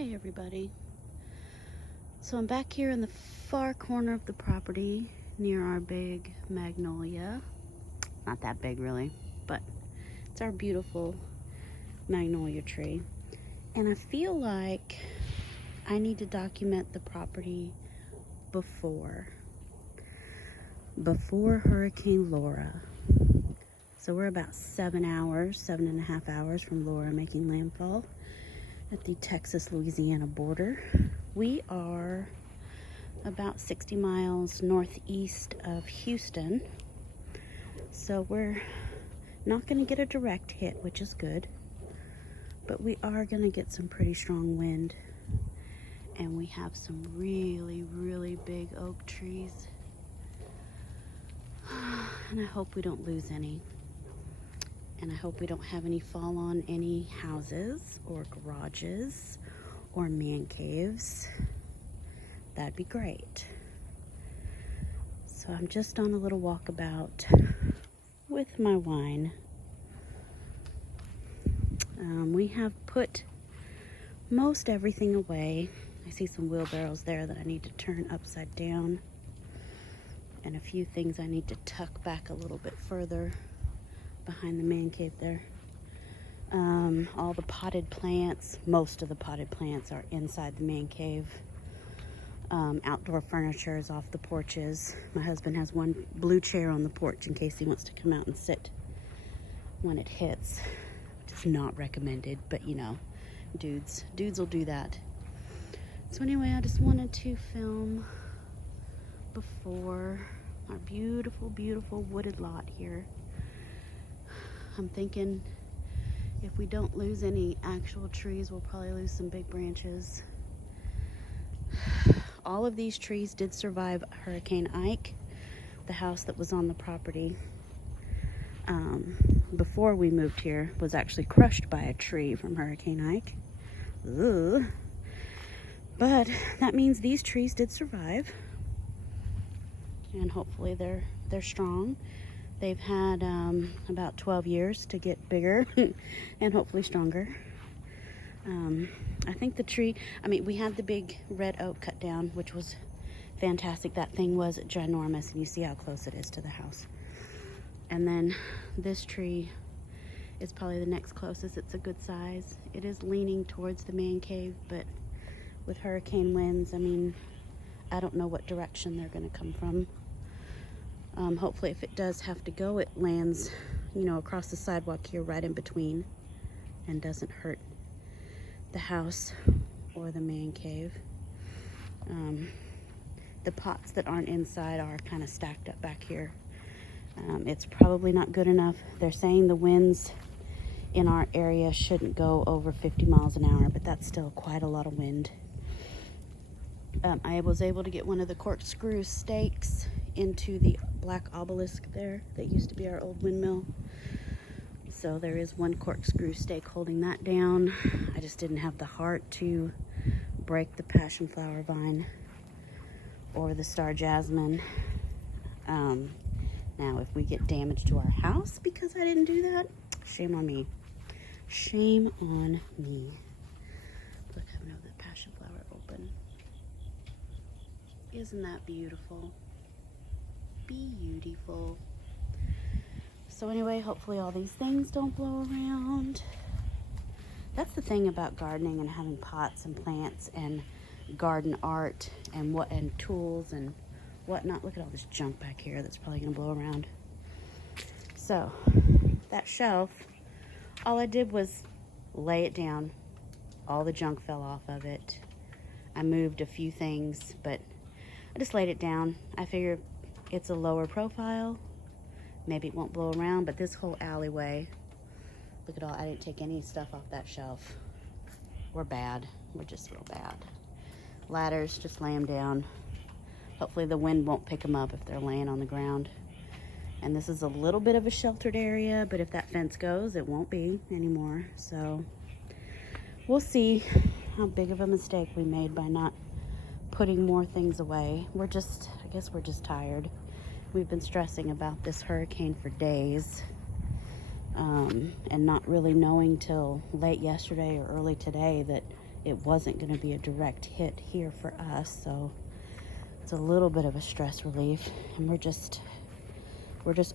Hey everybody. So I'm back here in the far corner of the property near our big magnolia. Not that big really, but it's our beautiful magnolia tree. And I feel like I need to document the property before Hurricane Laura. So we're about 7.5 hours from Laura making landfall at the Texas-Louisiana border. We are about 60 miles northeast of Houston. So we're not going to get a direct hit, which is good. But we are going to get some pretty strong wind. And we have some really, really big oak trees. And I hope we don't lose any. And I hope we don't have any fall on any houses or garages or man caves. That'd be great. So I'm just on a little walkabout with my wine. We have put most everything away. I see some wheelbarrows there that I need to turn upside down. And a few things I need to tuck back a little bit further behind the man cave there. All the potted plants, most of the potted plants are inside the man cave. Outdoor furniture is off the porches. My husband has one blue chair on the porch in case he wants to come out and sit when it hits. Which is not recommended, but you know, dudes will do that. So anyway, I just wanted to film before our beautiful, beautiful wooded lot here. I'm thinking if we don't lose any actual trees, we'll probably lose some big branches. All of these trees did survive Hurricane Ike. The house that was on the property before we moved here was actually crushed by a tree from Hurricane Ike. Ugh. But that means these trees did survive. And hopefully they're strong. They've had about 12 years to get bigger and hopefully stronger. I think the tree, we had the big red oak cut down, which was fantastic. That thing was ginormous, and you see how close it is to the house. And then this tree is probably the next closest. It's a good size. It is leaning towards the man cave, but with hurricane winds, I don't know what direction they're going to come from. Hopefully if it does have to go, it lands, across the sidewalk here right in between and doesn't hurt the house or the man cave. The pots that aren't inside are kind of stacked up back here. It's probably not good enough. They're saying the winds in our area shouldn't go over 50 miles an hour, but that's still quite a lot of wind. I was able to get one of the corkscrew stakes into the black obelisk there that used to be our old windmill. So there is one corkscrew stake holding that down. I just didn't have the heart to break the passion flower vine or the star jasmine. Now if we get damage to our house because I didn't do that, shame on me. Shame on me. Look, I have the passion flower open. Isn't that beautiful? Beautiful. So anyway, hopefully all these things don't blow around. That's the thing about gardening and having pots and plants and garden art and tools and whatnot. Look at all this junk back here that's probably gonna blow around. So that shelf, all I did was lay it down. All the junk fell off of it. I moved a few things, but I just laid it down. I figured it's a lower profile. Maybe it won't blow around, but this whole alleyway, look at all, I didn't take any stuff off that shelf. We're bad. We're just real bad. Ladders, just lay them down. Hopefully the wind won't pick them up if they're laying on the ground. And this is a little bit of a sheltered area, but if that fence goes, it won't be anymore. So we'll see how big of a mistake we made by not putting more things away. I guess we're just tired. We've been stressing about this hurricane for days, and not really knowing till late yesterday or early today that it wasn't going to be a direct hit here for us, so it's a little bit of a stress relief, and we're just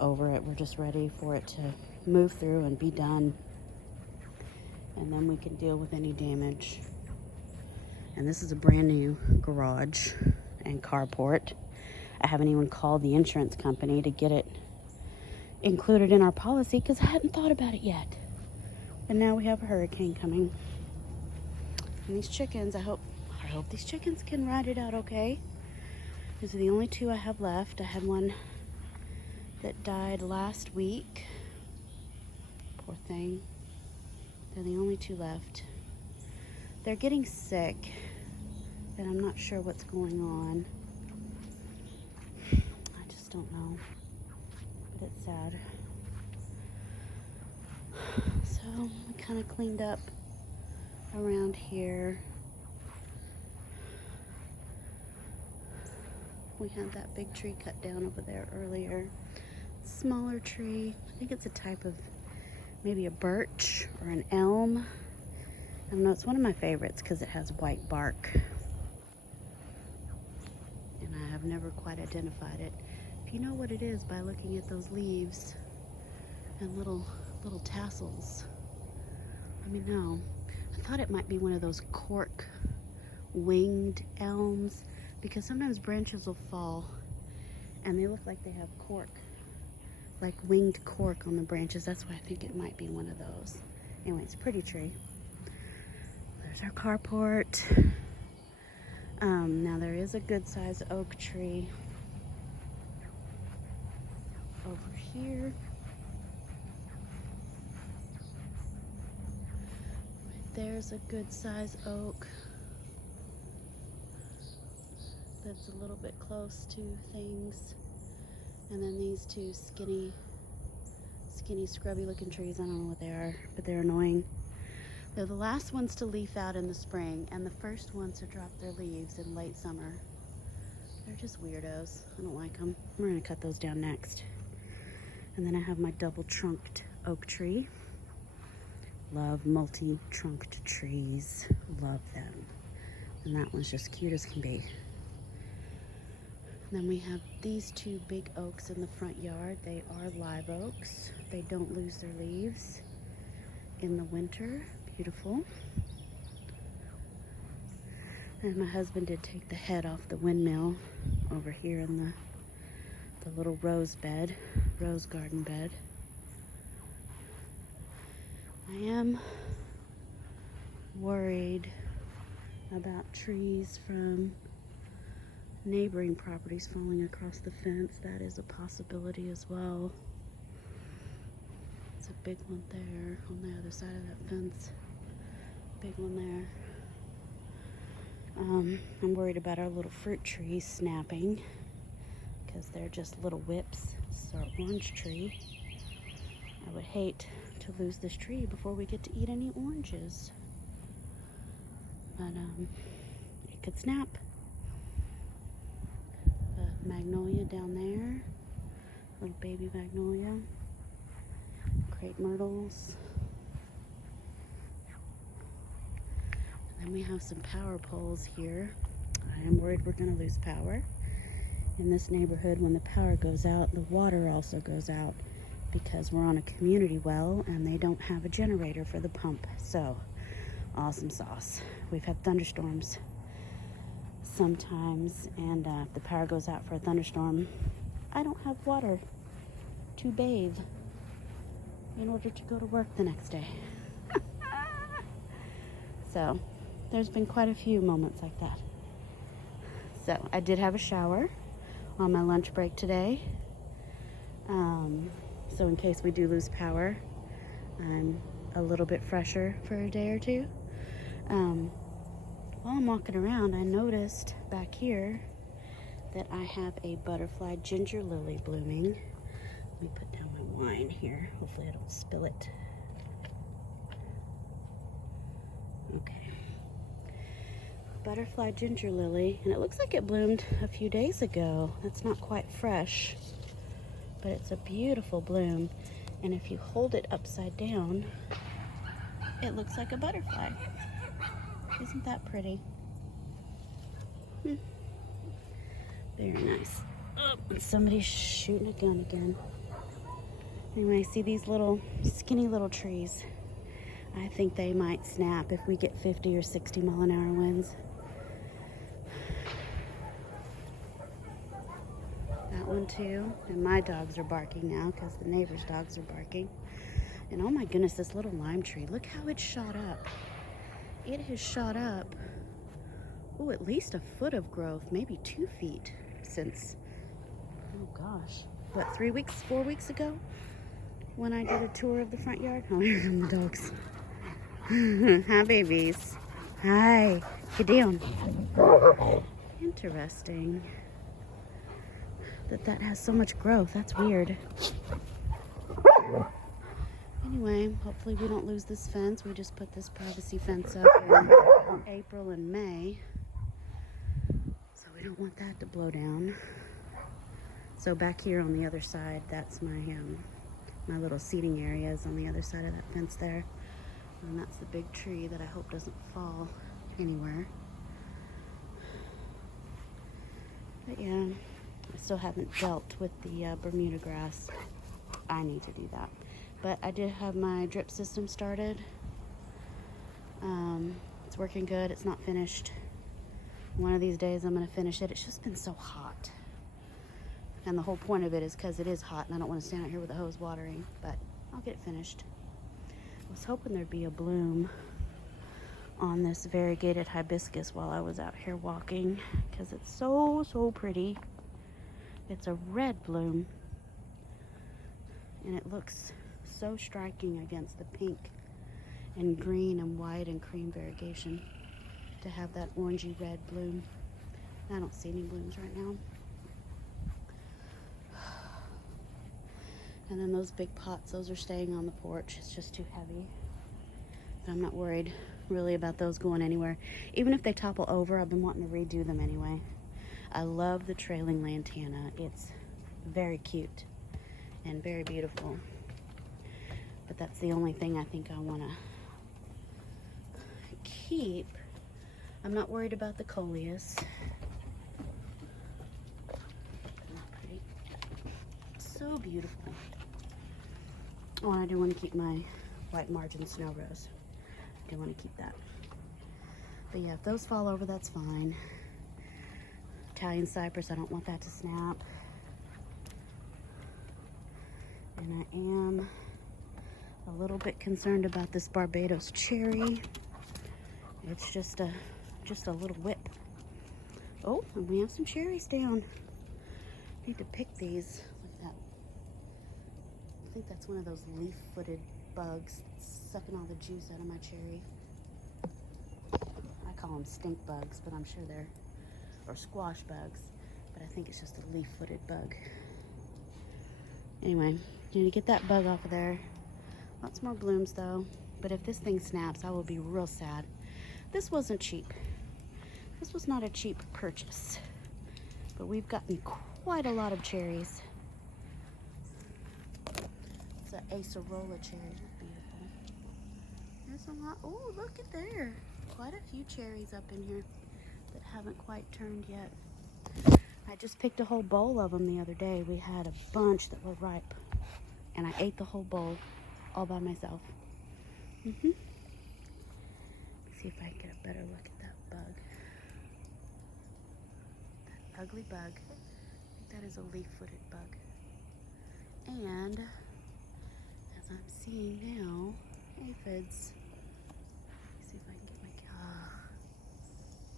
over it. We're just ready for it to move through and be done, and then we can deal with any damage. And this is a brand new garage and carport. I haven't even called the insurance company to get it included in our policy because I hadn't thought about it yet. And now we have a hurricane coming. And these chickens, I hope these chickens can ride it out okay. These are the only two I have left. I had one that died last week. Poor thing. They're the only two left. They're getting sick, and I'm not sure what's going on. I just don't know. But it's sad. So we kind of cleaned up around here. We had that big tree cut down over there earlier. Smaller tree. I think it's a type of maybe a birch or an elm. I don't know, it's one of my favorites because it has white bark. And I have never quite identified it. If you know what it is by looking at those leaves and little tassels, let me know. I thought it might be one of those cork winged elms because sometimes branches will fall and they look like they have cork, like winged cork on the branches. That's why I think it might be one of those. Anyway, it's a pretty tree. There's our carport. Now there is a good size oak tree over here. There's a good size oak that's a little bit close to things. And then these two skinny, scrubby looking trees. I don't know what they are, but they're annoying. They're the last ones to leaf out in the spring and the first ones to drop their leaves in late summer. They're just weirdos. I don't like them. We're gonna cut those down next. And then I have my double trunked oak tree. Love multi-trunked trees. Love them. And that one's just cute as can be. Then we have these two big oaks in the front yard. They are live oaks. They don't lose their leaves in the winter. Beautiful. And my husband did take the head off the windmill over here in the little rose garden bed. I am worried about trees from neighboring properties falling across the fence. That is a possibility as well. It's a big one there on the other side of that fence. Big one there. I'm worried about our little fruit trees snapping because they're just little whips. This is our orange tree. I would hate to lose this tree before we get to eat any oranges. But it could snap. A magnolia down there. Little baby magnolia. Crepe myrtles. And then we have some power poles here. I am worried we're going to lose power. In this neighborhood, when the power goes out, the water also goes out because we're on a community well and they don't have a generator for the pump. So, awesome sauce. We've had thunderstorms sometimes, and if the power goes out for a thunderstorm, I don't have water to bathe in order to go to work the next day. So, there's been quite a few moments like that. So, I did have a shower on my lunch break today. So in case we do lose power, I'm a little bit fresher for a day or two. While I'm walking around, I noticed back here that I have a butterfly ginger lily blooming. Let me put down my wine here. Hopefully I don't spill it. Okay. Butterfly ginger lily, and it looks like it bloomed a few days ago. It's not quite fresh, but it's a beautiful bloom. And if you hold it upside down, it looks like a butterfly. Isn't that pretty? Very nice. Oh, and somebody's shooting a gun again. Anyway, see these little skinny little trees? I think they might snap if we get 50 or 60 mile an hour winds. That one too. And my dogs are barking now because the neighbor's dogs are barking. And oh my goodness, this little lime tree, look how it's shot up. It has shot up, oh, at least a foot of growth, maybe 2 feet since, oh gosh, what, 3 weeks, 4 weeks ago when I did a tour of the front yard? Oh, here come the dogs. Hi, babies. Hi. Get down. Interesting that has so much growth. That's weird. Anyway, hopefully we don't lose this fence. We just put this privacy fence up in April and May. So we don't want that to blow down. So back here on the other side, that's my little seating area is on the other side of that fence there. And that's the big tree that I hope doesn't fall anywhere. But yeah, I still haven't dealt with the Bermuda grass. I need to do that. But I did have my drip system started. It's working good. It's not finished. One of these days I'm going to finish it. It's just been so hot. And the whole point of it is because it is hot and I don't want to stand out here with the hose watering. But I'll get it finished. I was hoping there'd be a bloom on this variegated hibiscus while I was out here walking because it's so pretty. It's a red bloom and it looks so striking against the pink and green and white and cream variegation to have that orangey red bloom. I don't see any blooms right now. And then those big pots, those are staying on the porch. It's just too heavy. But I'm not worried really about those going anywhere. Even if they topple over, I've been wanting to redo them anyway. I love the trailing lantana. It's very cute and very beautiful. But that's the only thing I think I want to keep. I'm not worried about the coleus. Not pretty. So beautiful. Oh, and I do want to keep my white margin snow rose. I do want to keep that. But yeah, if those fall over, that's fine. Italian cypress, I don't want that to snap. And I am a little bit concerned about this Barbados cherry. It's just a little whip. Oh, and we have some cherries down. Need to pick these. Look at that. I think that's one of those leaf-footed bugs sucking all the juice out of my cherry. I call them stink bugs, but I'm sure they're, or squash bugs, but I think it's just a leaf-footed bug. Anyway, you need to get that bug off of there. Lots more blooms though, but if this thing snaps, I will be real sad. This wasn't cheap. This was not a cheap purchase, but we've gotten quite a lot of cherries. It's an acerola cherry. Beautiful. There's a lot. Oh, look at there. Quite a few cherries up in here that haven't quite turned yet. I just picked a whole bowl of them the other day. We had a bunch that were ripe, and I ate the whole bowl all by myself. Let's see if I can get a better look at that bug. That ugly bug. I think that is a leaf-footed bug. And as I'm seeing now, aphids. Let's see if I can get my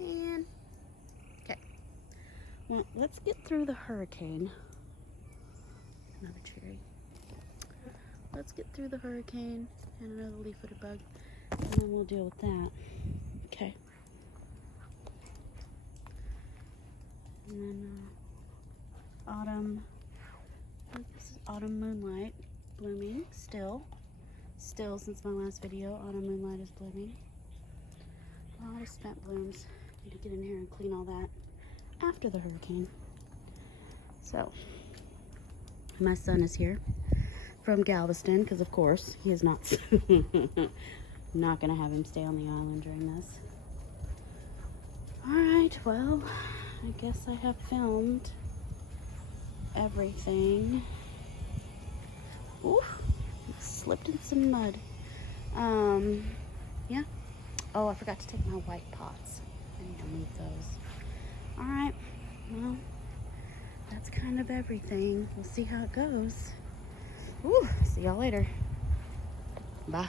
and okay. Well, let's get through the hurricane. Another cherry. Let's get through the hurricane and another leaf-footed bug, and then we'll deal with that. Okay. And then autumn. This is autumn moonlight blooming still. Still, since my last video, autumn moonlight is blooming. A lot of spent blooms. Need to get in here and clean all that after the hurricane. So, my son is here from Galveston, because of course he is not not gonna have him stay on the island during this. right, well, I guess I have filmed everything. Ooh, slipped in some mud. Yeah. Oh, I forgot to take my white pots. I need to move those. All right, well, that's kind of everything. We'll see how it goes. Ooh, see y'all later. Bye.